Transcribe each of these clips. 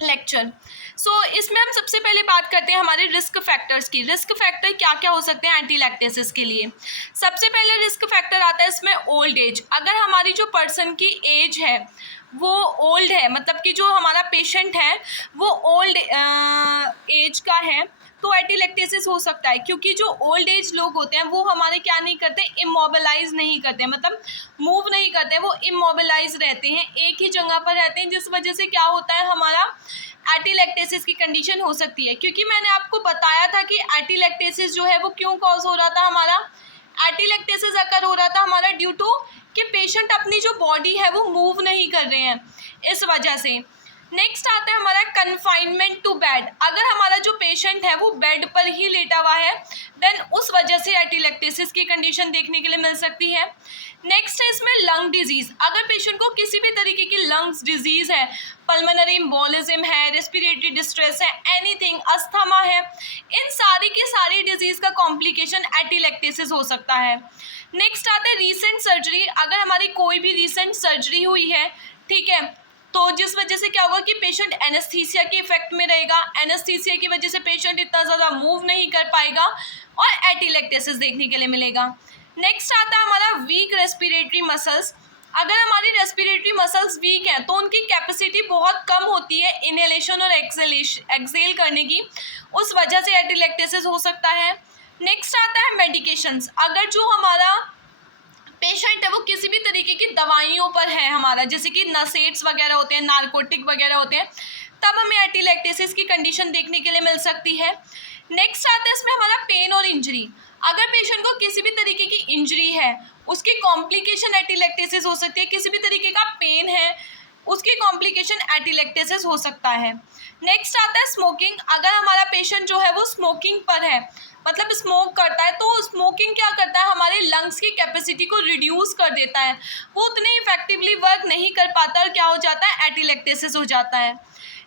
Lecture. इसमें हम सबसे पहले बात करते हैं हमारे रिस्क फैक्टर्स की। रिस्क फैक्टर क्या क्या हो सकते हैं एंटीलैक्टेसिस के लिए। सबसे पहले रिस्क फैक्टर आता है इसमें ओल्ड एज। अगर हमारी जो पर्सन की एज है वो ओल्ड है, मतलब कि जो हमारा पेशेंट है वो ओल्ड एज का है, तो एंटीलैक्टेसिस हो सकता है। क्योंकि जो ओल्ड एज लोग होते हैं वो हमारे क्या नहीं करते, इमोबिलाइज नहीं करते, मतलब मूव नहीं करते, वो इमोबिलाइज रहते हैं, एक ही जगह पर रहते हैं, जिस वजह से क्या होता है हमारा एंटीलैक्टेसिस की कंडीशन हो सकती है। क्योंकि मैंने आपको बताया था कि एंटीलैक्टेसिस जो है वो क्यों कॉज हो रहा था, हमारा एंटीलैक्टेसिस अकर हो रहा था हमारा ड्यू टू कि पेशेंट अपनी जो बॉडी है वो मूव नहीं कर रहे हैं, इस वजह से। नेक्स्ट आता है हमारा कन्फाइनमेंट टू बेड। अगर हमारा जो पेशेंट है वो बेड पर ही लेटा हुआ है, देन उस वजह से एंटीलैक्टेसिस की कंडीशन देखने के लिए मिल सकती है। नेक्स्ट है इसमें लंग डिजीज। अगर पेशेंट को किसी भी तरीके की लंग्स डिजीज है, पल्मोनरी एम्बोलिज्म है, रेस्पिरेटरी डिस्ट्रेस है, एनीथिंग, अस्थमा है, इन सारी की सारी डिजीज का कॉम्प्लिकेशन एंटीलैक्टेसिस हो सकता है। नेक्स्ट आता है रीसेंट सर्जरी। अगर हमारी कोई भी रीसेंट सर्जरी हुई है, ठीक है, तो जिस वजह से क्या होगा कि पेशेंट एनेस्थीसिया के इफेक्ट में रहेगा, एनेस्थीसिया की वजह से पेशेंट इतना ज़्यादा मूव नहीं कर पाएगा और एंटीलैक्टेसिस देखने के लिए मिलेगा। नेक्स्ट आता है हमारा वीक रेस्पिरेटरी मसल्स। अगर हमारी रेस्पिरेटरी मसल्स वीक हैं तो उनकी कैपेसिटी बहुत कम होती है इनहेलेशन और एक्सेल करने की, उस वजह से एंटीलैक्टेसिस हो सकता है। नेक्स्ट आता है मेडिकेशंस। अगर जो हमारा पेशेंट है वो किसी भी तरीके की दवाइयों पर है हमारा, जैसे कि नसेट्स वगैरह होते हैं, नारकोटिक वगैरह होते हैं, तब हमें एंटीलैक्टेसिस की कंडीशन देखने के लिए मिल सकती है। नेक्स्ट आता है इसमें हमारा पेन और इंजरी। अगर पेशेंट को किसी भी तरीके की इंजरी है, उसकी कॉम्प्लिकेशन एंटीलैक्टेसिस हो सकती है। किसी भी तरीके का पेन है, उसकी कॉम्प्लिकेशन एंटीलैक्टेसिस हो सकता है। नेक्स्ट आता है स्मोकिंग। अगर हमारा पेशेंट जो है वो स्मोकिंग पर है, मतलब स्मोक करता है, तो स्मोकिंग क्या करता है, हमारे लंग्स की कैपेसिटी को रिड्यूस कर देता है, वो उतने इफेक्टिवली वर्क नहीं कर पाता और क्या हो जाता है, एंटीलैक्टेसिस हो जाता है।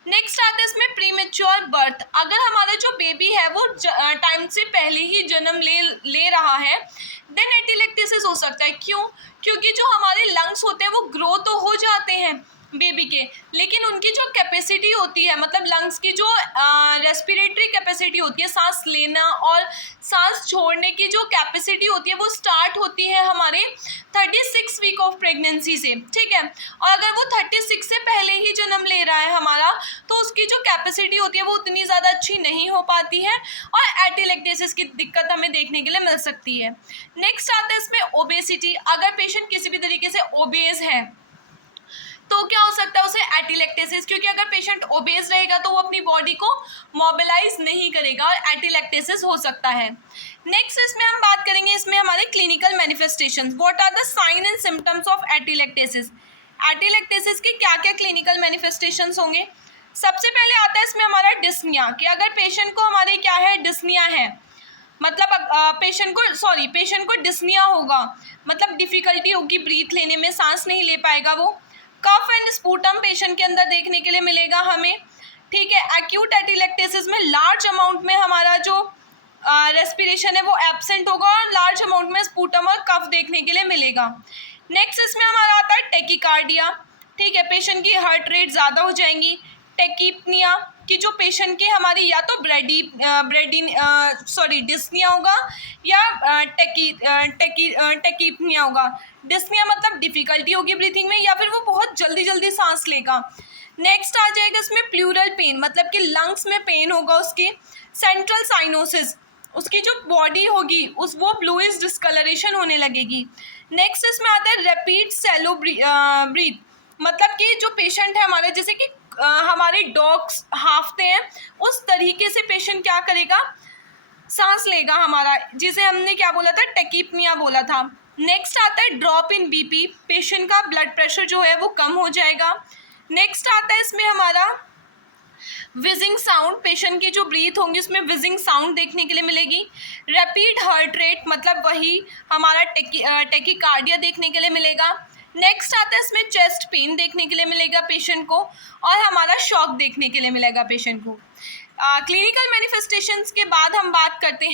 नेक्स्ट आता है इसमें प्रीमेच्योर बर्थ। अगर हमारा जो बेबी है वो टाइम से पहले ही जन्म ले रहा है, देन एंटीलैक्टेसिस हो सकता है। क्यों? क्योंकि जो हमारे लंग्स होते हैं वो ग्रो तो हो जाते हैं बेबी के, लेकिन उनकी जो कैपेसिटी होती है, मतलब लंग्स की जो रेस्पिरेटरी कैपेसिटी होती है, सांस लेना और सांस छोड़ने की जो कैपेसिटी होती है, वो स्टार्ट होती है हमारे 36 वीक ऑफ प्रेगनेंसी से, ठीक है। और अगर वो 36 से पहले ही जन्म ले रहा है हमारा, तो उसकी जो कैपेसिटी होती है वो उतनी ज़्यादा अच्छी नहीं हो पाती है और एंटीलैक्टेसिस की दिक्कत हमें देखने के लिए मिल सकती है। नेक्स्ट आता है इसमें ओबेसिटी। अगर पेशेंट किसी भी तरीके से ओबेज है तो क्या हो सकता है उसे एंटीलैक्टेसिस, क्योंकि अगर पेशेंट ओबेस रहेगा तो वो अपनी बॉडी को मोबिलाइज नहीं करेगा और एंटीलैक्टेसिस हो सकता है। नेक्स्ट इसमें हम बात करेंगे, इसमें हमारे clinical manifestations. What are the sign and symptoms of atelectasis. Atelectasis के क्या क्या क्लिनिकल मैनिफेस्टेशंस होंगे। सबसे पहले आता है इसमें हमारा डिस्निया, कि अगर पेशेंट को हमारे क्या है, डिस्निया है, मतलब पेशेंट को डिस्निया होगा, मतलब डिफिकल्टी होगी ब्रीथ लेने में, सांस नहीं ले पाएगा वो। कफ एंड स्पूटम पेशेंट के अंदर देखने के लिए मिलेगा हमें, ठीक है। एक्यूट एंटीलैक्टेसिस में लार्ज अमाउंट में हमारा जो रेस्पिरेशन है वो एब्सेंट होगा और लार्ज अमाउंट में स्पूटम और कफ देखने के लिए मिलेगा। नेक्स्ट इसमें हमारा आता है टेकिकार्डिया, ठीक है, पेशेंट की हार्ट रेट ज़्यादा हो जाएंगी। टेकीपनिया, कि जो पेशेंट की हमारी या तो डिस्निया होगा या टेकीपनिया होगा। डिस्निया मतलब डिफिकल्टी होगी ब्रीथिंग में, या फिर वो बहुत जल्दी जल्दी सांस लेगा। नेक्स्ट आ जाएगा इसमें प्लूरल पेन, मतलब कि लंग्स में पेन होगा उसके। सेंट्रल साइनोसिस, उसकी जो बॉडी होगी वो ब्लूइश डिस्कलरेशन होने लगेगी। नेक्स्ट इसमें आता है रैपिड सैलो ब्रीथ, मतलब कि जो पेशेंट है हमारे, जैसे कि हमारे डॉग्स हाँफते हैं, उस तरीके से पेशेंट क्या करेगा, सांस लेगा हमारा, जिसे हमने क्या बोला था, टेकीपनिया बोला था। नेक्स्ट आता है ड्रॉप इन बीपी, पेशेंट का ब्लड प्रेशर जो है वो कम हो जाएगा। नेक्स्ट आता है इसमें हमारा विजिंग साउंड, पेशेंट की जो ब्रीथ होंगी उसमें विजिंग साउंड देखने के लिए मिलेगी। रैपिड हार्ट रेट, मतलब वही हमारा टेकीकार्डिया देखने के लिए मिलेगा। नेक्स्ट आता है इसमें चेस्ट पेन देखने के लिए मिलेगा पेशेंट को, और हमारा शॉक देखने के लिए मिलेगा पेशेंट को। क्लिनिकल मैनिफेस्टेशंस के बाद हम बात करते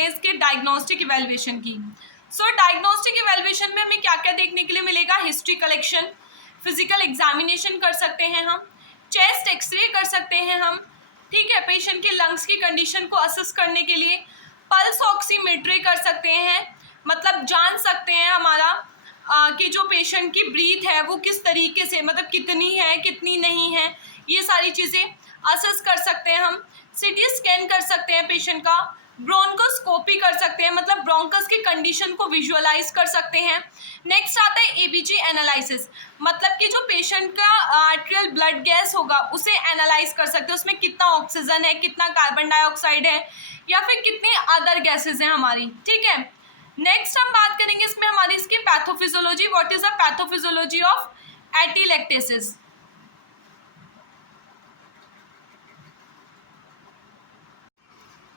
हैं इसके डायग्नोस्टिक इवैल्यूएशन की। डायग्नोस्टिक इवैल्यूएशन में हमें क्या क्या देखने के लिए मिलेगा, हिस्ट्री कलेक्शन, फिजिकल एग्जामिनेशन कर सकते हैं हम, चेस्ट एक्सरे कर सकते हैं हम, ठीक है, पेशेंट के लंग्स की कंडीशन को असेस करने के लिए पल्स ऑक्सीमेट्री कर सकते हैं, मतलब जान सकते हैं हमारा कि जो पेशेंट की ब्रीथ है वो किस तरीके से, मतलब कितनी है कितनी नहीं है, ये सारी चीज़ें असेस कर सकते हैं हम। सीटी स्कैन कर सकते हैं पेशेंट का, ब्रोंकोस्कोपी कर सकते हैं, मतलब ब्रोंकस की कंडीशन को विजुअलाइज कर सकते हैं। नेक्स्ट आता है एबीजी एनालिसिस, मतलब कि जो पेशेंट का आर्टेरियल ब्लड गैस होगा उसे एनालाइज कर सकते हैं, उसमें कितना ऑक्सीजन है, कितना कार्बन डाइऑक्साइड है, या फिर कितनी अदर गैसेज हैं हमारी, ठीक है। नेक्स्ट हम बात करेंगे इसमें हमारी इसकी pathophysiology. What is the pathophysiology of atelectasis?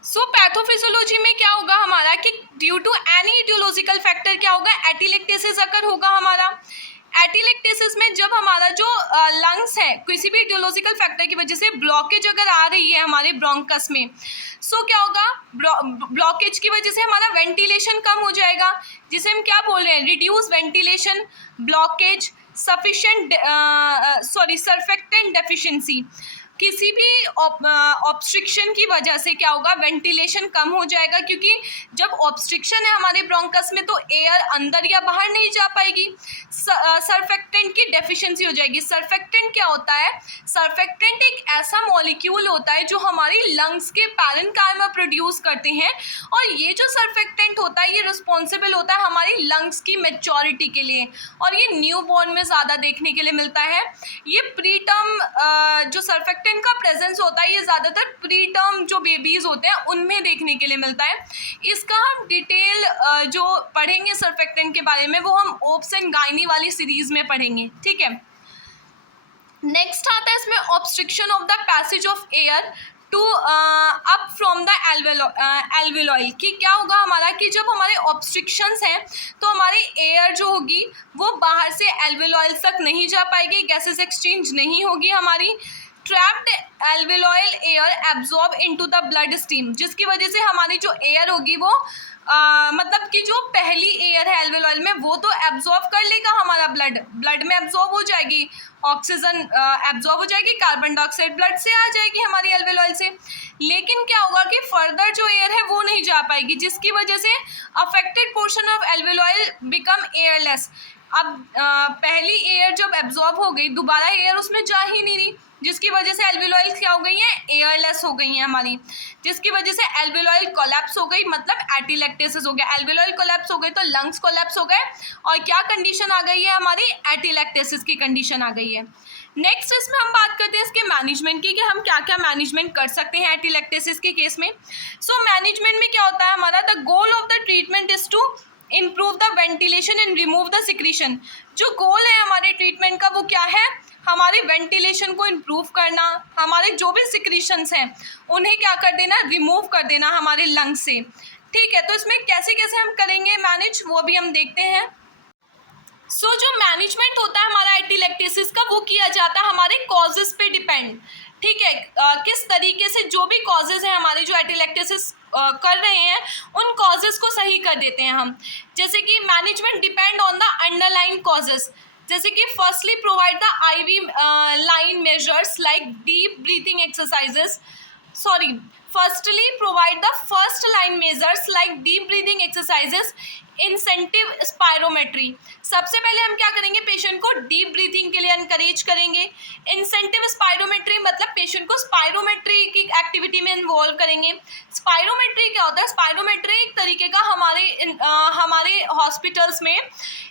So pathophysiology में क्या होगा हमारा कि due to any aetiological factor क्या होगा, एटीलेक्टेसिस अगर होगा हमारा। एटीलेक्टेसिस में जब हमारा जो लंग्स है किसी भी इटियोलॉजिकल फैक्टर की वजह से ब्लॉकेज अगर आ रही है हमारे ब्रोंकस में, सो क्या होगा, ब्लॉकेज की वजह से हमारा वेंटिलेशन कम हो जाएगा, जिसे हम क्या बोल रहे हैं, reduce ventilation, blockage, sufficient surfactant deficiency. किसी भी ऑब्स्ट्रिक्शन की वजह से क्या होगा, वेंटिलेशन कम हो जाएगा, क्योंकि जब ऑब्स्ट्रिक्शन है हमारे ब्रोंकस में तो एयर अंदर या बाहर नहीं जा पाएगी। सर्फेक्टेंट की डेफिशिएंसी हो जाएगी। सर्फेक्टेंट क्या होता है, सर्फेक्टेंट एक ऐसा मॉलिक्यूल होता है जो हमारी लंग्स के पैरेन्काइमा प्रोड्यूस करते हैं, और ये जो सर्फेक्टेंट होता है ये रिस्पॉन्सिबल होता है हमारी लंग्स की मैच्योरिटी के लिए, और ये न्यू बॉर्न में ज़्यादा देखने के लिए मिलता है। ये प्री टर्म जो सर्फेक्टेंट का प्रेजेंस होता है ये ज़्यादातर प्री टर्म जो बेबीज होते हैं उनमें देखने के लिए मिलता है। इसका हम डिटेल जो पढ़ेंगे सर्फेक्टेंट के बारे में वो हम ओप्स एंड गाइनी वाली सीरीज में पढ़ेंगे, ठीक है। नेक्स्ट आता है इसमें obstruction of the passage of air to up from the alveoli, कि क्या होगा हमारा कि जब हमारे ऑब्स्ट्रिक्शंस हैं तो हमारी एयर जो होगी वो बाहर से एल्वेओल तक नहीं जा पाएगी, गैसेस एक्सचेंज नहीं होगी हमारी। Trapped alveoli air absorb into the blood stream, जिसकी वजह से हमारी जो एयर होगी वो मतलब कि जो पहली एयर है एल्वेओल में वो तो एब्जॉर्ब कर लेगा हमारा ब्लड में एब्जॉर्ब हो जाएगी, ऑक्सीजन एब्जॉर्ब हो जाएगी, कार्बन डाइऑक्साइड ब्लड से आ जाएगी हमारी एल्वेओल से, लेकिन क्या होगा कि फर्दर जो एयर है वो नहीं जा पाएगी, जिसकी वजह से affected portion of alveoli become airless. अब पहली एयर जब एब्जॉर्ब हो गई दोबारा एयर उसमें जा ही नहीं रही, जिसकी वजह से एल्वेओल क्या हो गई हैं, एयरलेस हो गई हैं हमारी, जिसकी वजह से एल्वेओल कोलैप्स हो गई, मतलब एटीलेक्टेसिस हो गया। एल्वेओल कोलैप्स हो गई तो लंग्स कोलैप्स हो गए, और क्या कंडीशन आ गई है हमारी, एटीलेक्टेसिस की कंडीशन आ गई है। नेक्स्ट इसमें हम बात करते हैं इसके मैनेजमेंट की, कि हम क्या क्या मैनेजमेंट कर सकते हैं एटीलेक्टेसिस के केस में। सो मैनेजमेंट में क्या होता है हमारा, the goal of the treatment is to improve the ventilation and remove the secretion. जो गोल है हमारे ट्रीटमेंट का वो क्या है, हमारी वेंटिलेशन को इम्प्रूव करना, हमारे जो भी सिक्रीशंस हैं उन्हें क्या कर देना, रिमूव कर देना हमारे लंग्स से, ठीक है। तो इसमें कैसे कैसे हम करेंगे मैनेज वो भी हम देखते हैं। सो जो मैनेजमेंट होता है हमारा एटीलेक्टेसिस का वो किया जाता है हमारे कॉजेज़ पे डिपेंड, ठीक है। किस तरीके से जो भी कॉजेज़ हैं हमारे जो एटीलेक्टेसिस कर रहे हैं उन कॉजेज़ को सही कर देते हैं हम। जैसे कि management depend on the underline causes, जैसे कि firstly provide the IV line measures like deep breathing exercises, firstly provide the first line measures like deep breathing exercises, incentive spirometry. सबसे पहले हम क्या करेंगे, पेशेंट को डीप ब्रीथिंग के लिए इनकरेज करेंगे। इंसेंटिव स्पायरोमेट्री मतलब पेशेंट को स्पायरोमेट्री की एक्टिविटी में इन्वॉल्व करेंगे। स्पायरोमेट्री क्या होता है, स्पायरोमेट्री एक तरीके का हमारे हॉस्पिटल्स में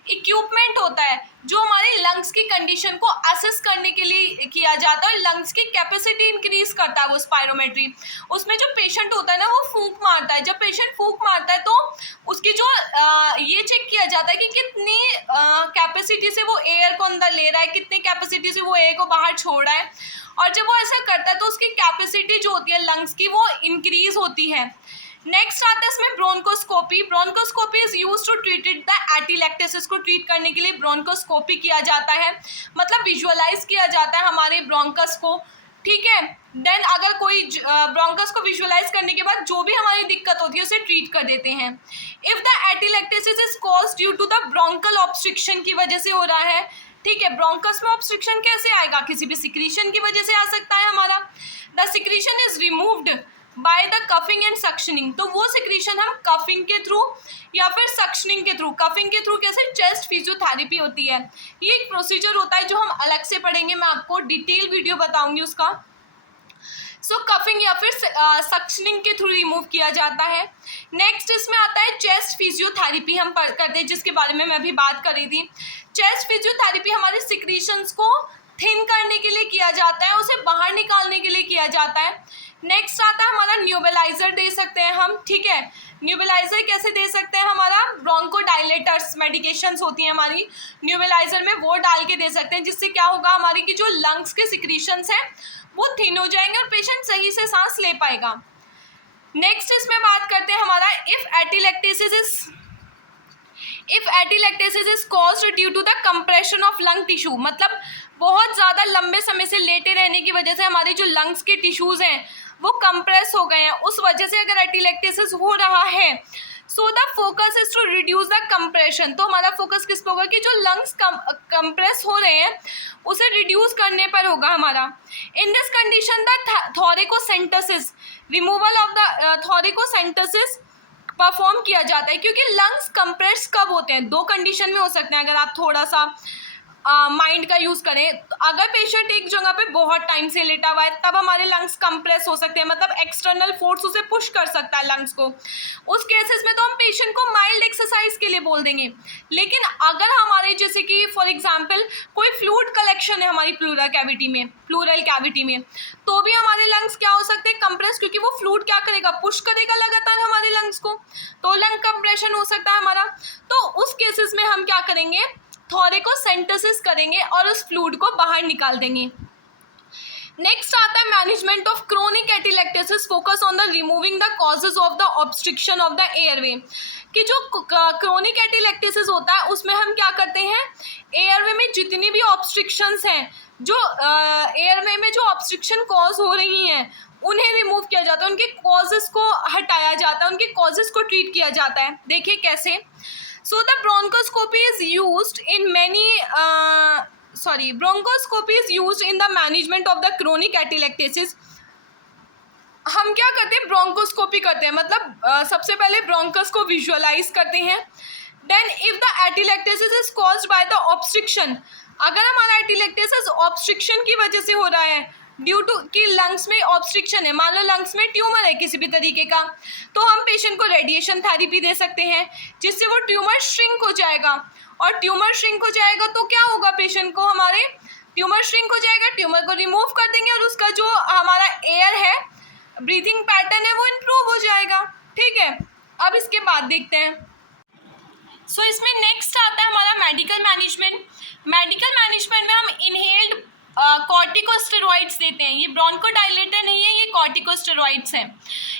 इक्विपमेंट होता है जो हमारे लंग्स की कंडीशन को असेस करने के लिए किया जाता है, और लंग्स की कैपेसिटी इंक्रीज करता है वो स्पायरोमेट्री। उसमें जो पेशेंट होता है ना वो फूंक मारता है, जब पेशेंट फूंक मारता है तो उसकी जो ये चेक किया जाता है कि कितनी कैपेसिटी से वो एयर को अंदर ले रहा है, कितनी कैपेसिटी से वो एयर को बाहर छोड़ रहा है, और जब वो ऐसा करता है तो उसकी कैपेसिटी जो होती है लंग्स की वो इंक्रीज होती है। नेक्स्ट आता है इसमें bronchoscopy. Bronchoscopy is used to treated the atelectasis को ट्रीट करने के लिए ब्रोंकोस्कोपी किया जाता है, मतलब विजुअलाइज किया जाता है हमारे ब्रोंकस को, ठीक है। देन अगर कोई ब्रोंकस को विजुअलाइज करने के बाद जो भी हमारी दिक्कत होती है उसे ट्रीट कर देते हैं। If the atelectasis is caused due to the bronchial obstruction की वजह से हो रहा है, ठीक है, ब्रोंकस में ऑब्स्ट्रक्शन कैसे आएगा, किसी भी सिक्रीशन की वजह से आ सकता है हमारा। The secretion is removed by the coughing and suctioning, तो वो सिक्रीशन हम कफिंग के थ्रू या फिर सक्शनिंग के थ्रू, कफिंग के थ्रू कैसे, चेस्ट फिजियोथेरेपी होती है, ये एक प्रोसीजर होता है जो हम अलग से पढ़ेंगे, मैं आपको डिटेल वीडियो बताऊंगी उसका। सो कफिंग या फिर सक्शनिंग के थ्रू रिमूव किया जाता है। नेक्स्ट इसमें आता है चेस्ट फिजियोथेरेपी, हम करते हैं जिसके बारे में मैं अभी बात कर रही थी। चेस्ट फिजियोथेरेपी हमारे सिक्रीशंस को थिन करने के लिए किया जाता है, उसे बाहर निकालने के लिए किया जाता है। नेक्स्ट आता है हमारा न्यूबलाइजर दे सकते हैं हम, ठीक है। न्यूबलाइजर कैसे दे सकते हैं, हमारा ब्रोंकोडायलेटर्स मेडिकेशंस होती हैं हमारी, न्यूबलाइजर में वो डाल के दे सकते हैं, जिससे क्या होगा, हमारी की जो लंग्स के सिक्रीशंस हैं वो थिन हो जाएंगे और पेशेंट सही से सांस ले पाएगा। नेक्स्ट इसमें बात करते हैं हमारा if atelectasis is caused due to the compression of lung tissue, मतलब बहुत ज़्यादा लंबे समय से लेटे रहने की वजह से हमारे जो लंग्स के टिश्यूज़ हैं वो कंप्रेस हो गए हैं, उस वजह से अगर एटिलैक्टेसिस हो रहा है, so the focus is to reduce the compression, तो हमारा फोकस किस पर होगा कि जो लंग्स कंप्रेस हो रहे हैं उसे रिड्यूस करने पर होगा हमारा। In this condition the thoracocentesis, removal of the thoracocentesis perform किया जाता है, क्योंकि लंग्स कंप्रेस कब होते हैं, दो कंडीशन में हो सकते हैं। अगर आप थोड़ा सा माइंड का यूज़ करें, तो अगर पेशेंट एक जगह पे बहुत टाइम से लेटा हुआ है तब हमारे लंग्स कंप्रेस हो सकते हैं, मतलब एक्सटर्नल फोर्स उसे पुश कर सकता है लंग्स को, उस केसेस में तो हम पेशेंट को माइल्ड एक्सरसाइज के लिए बोल देंगे। लेकिन अगर हमारे जैसे कि फॉर एग्जांपल कोई फ्लूइड कलेक्शन है हमारी प्लूरल कैविटी में, तो भी हमारे लंग्स क्या हो सकते हैं, कंप्रेस, क्योंकि वो फ्लूइड क्या करेगा, पुश करेगा लगातार हमारे लंग्स को, तो लंग कंप्रेशन हो सकता है हमारा। तो उस केसेस में हम क्या करेंगे, थोरिकोसेंटेसिस करेंगे और उस फ्लूइड को बाहर निकाल देंगे। नेक्स्ट आता है management of chronic atelectasis, focus on the removing the causes of the obstruction of the airway, कि जो क्रोनिक एटिलैक्टेसिस होता है उसमें हम क्या करते हैं, एयरवे में जितनी भी ऑब्स्ट्रक्शंस हैं, जो एयरवे में जो ऑब्स्ट्रक्शन कॉज हो रही हैं उन्हें रिमूव किया जाता है, उनके कॉजेज को हटाया जाता है, उनके कॉजेज को ट्रीट किया जाता है। देखिए कैसे, so the bronchoscopy is used in bronchoscopy is used in the management of the chronic एटिलैक्टेसिस। हम क्या करते हैं, ब्रोंकोस्कोपी करते हैं, मतलब सबसे पहले ब्रोंकस को विजुअलाइज करते हैं। Then if the atelectasis is caused by the obstruction, अगर हमारा एटिलैक्टेसिस ऑब्स्ट्रक्शन की वजह से हो रहा है, ड्यू टू कि लंग्स में ऑब्स्ट्रक्शन है, मान लो लंग्स में ट्यूमर है किसी भी तरीके का, तो हम पेशेंट को रेडिएशन थेरेपी दे सकते हैं, जिससे वो ट्यूमर श्रिंक हो जाएगा, और ट्यूमर श्रिंक हो जाएगा तो क्या होगा, पेशेंट को हमारे ट्यूमर श्रिंक हो जाएगा, ट्यूमर को रिमूव कर देंगे और उसका जो हमारा एयर है, ब्रीथिंग पैटर्न है, वो इम्प्रूव हो जाएगा। ठीक है, अब इसके बाद देखते हैं। सो इसमें नेक्स्ट आता है हमारा मेडिकल मैनेजमेंट। मेडिकल मैनेजमेंट में हम इनहेल्ड कॉर्टिकोस्टेरॉइड्स देते हैं, ये ब्रोंकोडायलेटर नहीं है, ये कॉर्टिकोस्टेरॉइड्स हैं।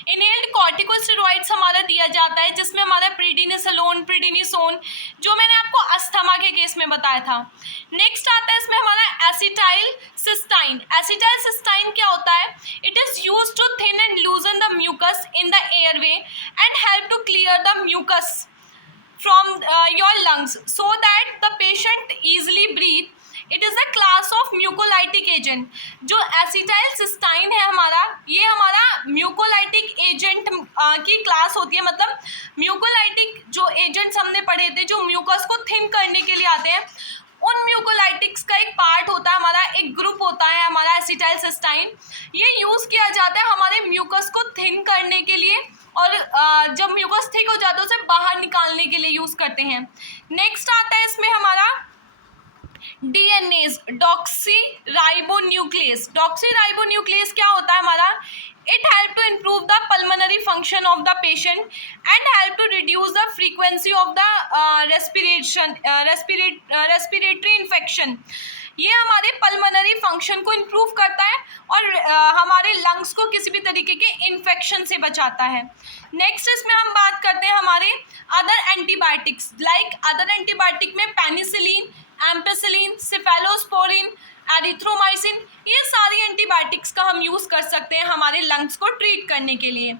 इनहेल्ड कॉर्टिकोस्टेरॉइड्स हमारा दिया जाता है, जिसमें हमारा प्रेडिनिसोन, जो मैंने आपको अस्थमा के केस में बताया था। नेक्स्ट आता है इसमें हमारा एसिटाइलसिस्टाइन। एसिटाइलसिस्टाइन क्या होता है, it is use to thin and loosen the mucus in the airway and help to clear the mucus from your lungs so that the patient easily breathe. It is a class of mucolytic agent. जो एसिटाइलसिस्टाइन है हमारा, ये हमारा mucolytic agent की class होती है, मतलब mucolytic जो एजेंट्स हमने पढ़े थे जो म्यूकस को थिन करने के लिए आते हैं, उन म्यूकोलाइटिक्स का एक पार्ट होता है हमारा, एक ग्रुप होता है हमारा एसिटाइलसिस्टाइन। ये यूज़ किया जाता है हमारे म्यूकस को थिन करने के लिए, और जब म्यूकस थिक हो जाता है उसे बाहर निकालने के लिए यूज़ करते हैं। नेक्स्ट आता है इसमें हमारा डीएनएज, डॉक्सीराइबोन्यूक्लियस। डॉक्सीराइबोन्यूक्लियस क्या होता है हमारा, it help to improve the pulmonary function of the patient and help to reduce the frequency of the respiratory infection. ये हमारे पल्मोनरी फंक्शन को इम्प्रूव करता है और हमारे लंग्स को किसी भी तरीके के इन्फेक्शन से बचाता है। नेक्स्ट इसमें हम बात करते हैं हमारे other antibiotics, like other antibiotic में पेनिसिलिन, एम्पेसिलिन, सिफेलोस्पोरिन, एरिथ्रोमाइसिन, ये सारी एंटीबायोटिक्स का हम यूज़ कर सकते हैं हमारे लंग्स को ट्रीट करने के लिए।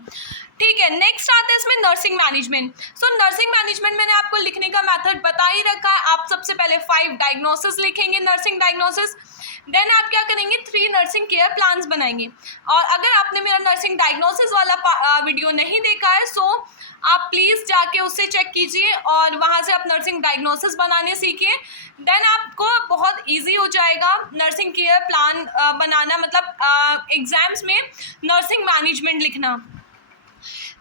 ठीक है, नेक्स्ट आता है इसमें नर्सिंग मैनेजमेंट। सो नर्सिंग मैनेजमेंट मैंने आपको लिखने का मेथड बता ही रखा है। आप सबसे पहले 5 डायग्नोसिस लिखेंगे, नर्सिंग डायग्नोसिस। देन आप क्या करेंगे, 3 नर्सिंग केयर प्लान्स बनाएंगे। और अगर आपने मेरा नर्सिंग डायग्नोसिस वाला वीडियो नहीं देखा है, सो आप प्लीज़ जाके उससे चेक कीजिए और वहाँ से आप नर्सिंग डायग्नोसिस बनाने सीखिए। देन आपको बहुत इजी हो जाएगा नर्सिंग केयर प्लान बनाना, मतलब एग्ज़ाम्स में नर्सिंग मैनेजमेंट लिखना।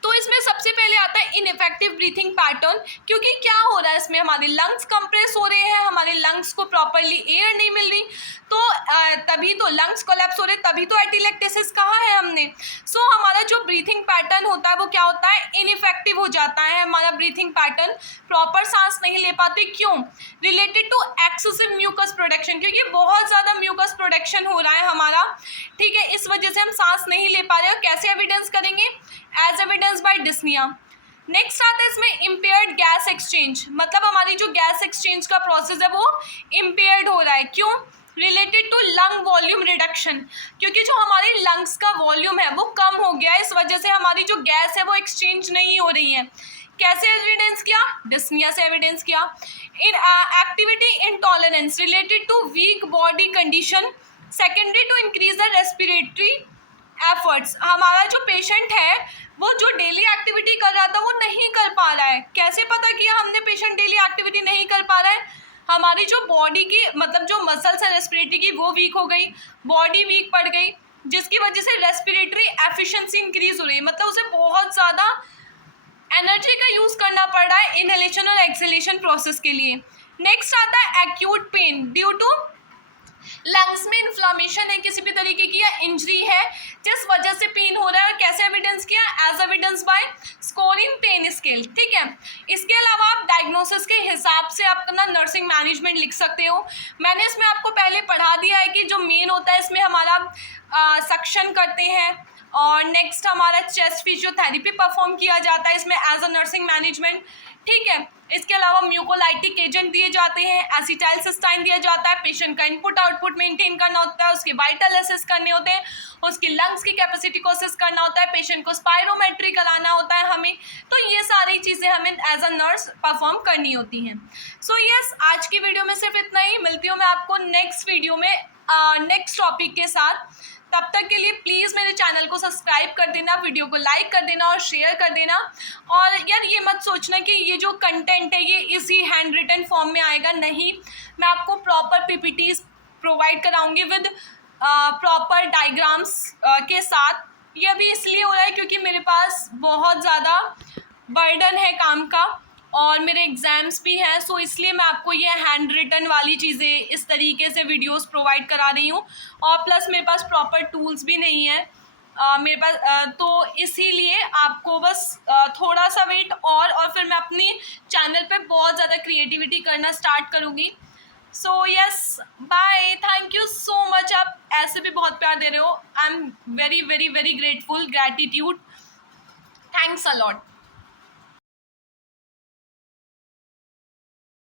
तो इसमें सबसे पहले आता है इनइफेक्टिव ब्रीथिंग पैटर्न, क्योंकि क्या हो रहा है इसमें, हमारे लंग्स कंप्रेस हो रहे हैं, हमारे लंग्स को प्रॉपरली एयर नहीं मिल रही, तो तभी तो लंग्स कोलैप्स हो रहे, तभी तो एटिलेक्टेसिस कहा है हमने। सो हमारा जो ब्रीथिंग पैटर्न होता है वो क्या होता है, इनइफेक्टिव हो जाता है हमारा ब्रीथिंग पैटर्न, प्रॉपर सांस नहीं ले पाते। क्यों? Related to excessive mucus production, क्योंकि बहुत ज़्यादा म्यूकस प्रोडक्शन हो रहा है हमारा, ठीक है, इस वजह से हम सांस नहीं ले पा रहे। और कैसे एविडेंस करेंगे, as evidence by dyspnea. Next आता है इसमें इम्पेयर्ड गैस एक्सचेंज, मतलब हमारी जो गैस एक्सचेंज का प्रोसेस है वो इम्पेयर्ड हो रहा है। क्यों? Related to lung volume reduction, क्योंकि जो हमारे लंग्स का वॉल्यूम है वो कम हो गया है, इस वजह से हमारी जो गैस है वो एक्सचेंज नहीं हो रही है। कैसे एविडेंस किया? डिस्निया से एविडेंस किया। इन activity intolerance related to weak body condition secondary to increase the respiratory efforts, हमारा जो पेशेंट है वो जो डेली एक्टिविटी कर रहा था वो नहीं कर पा रहा है। कैसे पता किया हमने पेशेंट डेली एक्टिविटी नहीं कर पा रहा है? हमारी जो बॉडी की, मतलब जो मसल्स है रेस्पिरेटरी की वो वीक हो गई, बॉडी वीक पड़ गई, जिसकी वजह से रेस्पिरेटरी एफिशिएंसी इंक्रीज हो रही है, मतलब उसे बहुत ज़्यादा एनर्जी का यूज़ करना पड़ रहा है इनहेलेशन और एक्सहेलेशन प्रोसेस के लिए। नेक्स्ट आता है acute pain due to lungs में इन्फ्लामेशन है किसी भी तरीके की या इंजरी है, जिस वजह से पेन हो रहा है। और कैसे एविडेंस किया? As evidence by scoring pain scale, ठीक है। इसके अलावा आप डायग्नोसिस के हिसाब से अपना नर्सिंग मैनेजमेंट लिख सकते हो। मैंने इसमें आपको पहले पढ़ा दिया है कि जो मेन होता है इसमें हमारा सक्शन करते हैं, और नेक्स्ट हमारा चेस्ट फिजियोथेरेपी परफॉर्म किया जाता है इसमें एज अ नर्सिंग मैनेजमेंट, ठीक है। इसके अलावा म्यूकोलाइटिक एजेंट दिए जाते हैं, एसिटाइलसिस्टाइन दिया जाता है, पेशेंट का इनपुट आउटपुट मेंटेन करना होता है, उसके वाइटल असेस करने होते हैं, उसकी लंग्स की कैपेसिटी को असेस करना होता है, पेशेंट को स्पायरोमेट्री कराना होता है हमें। तो ये सारी चीज़ें हमें एज अ नर्स परफॉर्म करनी होती हैं। सो यस, आज की वीडियो में सिर्फ इतना ही। मिलती हूँ मैं आपको नेक्स्ट वीडियो में नेक्स्ट टॉपिक के साथ। तब तक के लिए प्लीज़ मेरे चैनल को सब्सक्राइब कर देना, वीडियो को लाइक कर देना और शेयर कर देना। और यार ये मत सोचना कि ये जो कंटेंट है ये इसी हैंड रिटन फॉर्म में आएगा, नहीं, मैं आपको प्रॉपर पीपीटीज प्रोवाइड कराऊंगी विद प्रॉपर डायग्राम्स के साथ। ये अभी इसलिए हो रहा है क्योंकि मेरे पास बहुत ज़्यादा बर्डन है काम का और मेरे एग्ज़ाम्स भी हैं, सो इसलिए मैं आपको ये हैंड रिटन वाली चीज़ें इस तरीके से वीडियोस प्रोवाइड करा रही हूँ। और प्लस मेरे पास प्रॉपर टूल्स भी नहीं है मेरे पास, तो इसीलिए आपको बस थोड़ा सा वेट और फिर मैं अपनी चैनल पे बहुत ज़्यादा क्रिएटिविटी करना स्टार्ट करूँगी। So yes, bye, thank you so much. आप ऐसे भी बहुत प्यार दे रहे हो, I am very very very grateful, gratitude, thanks a lot.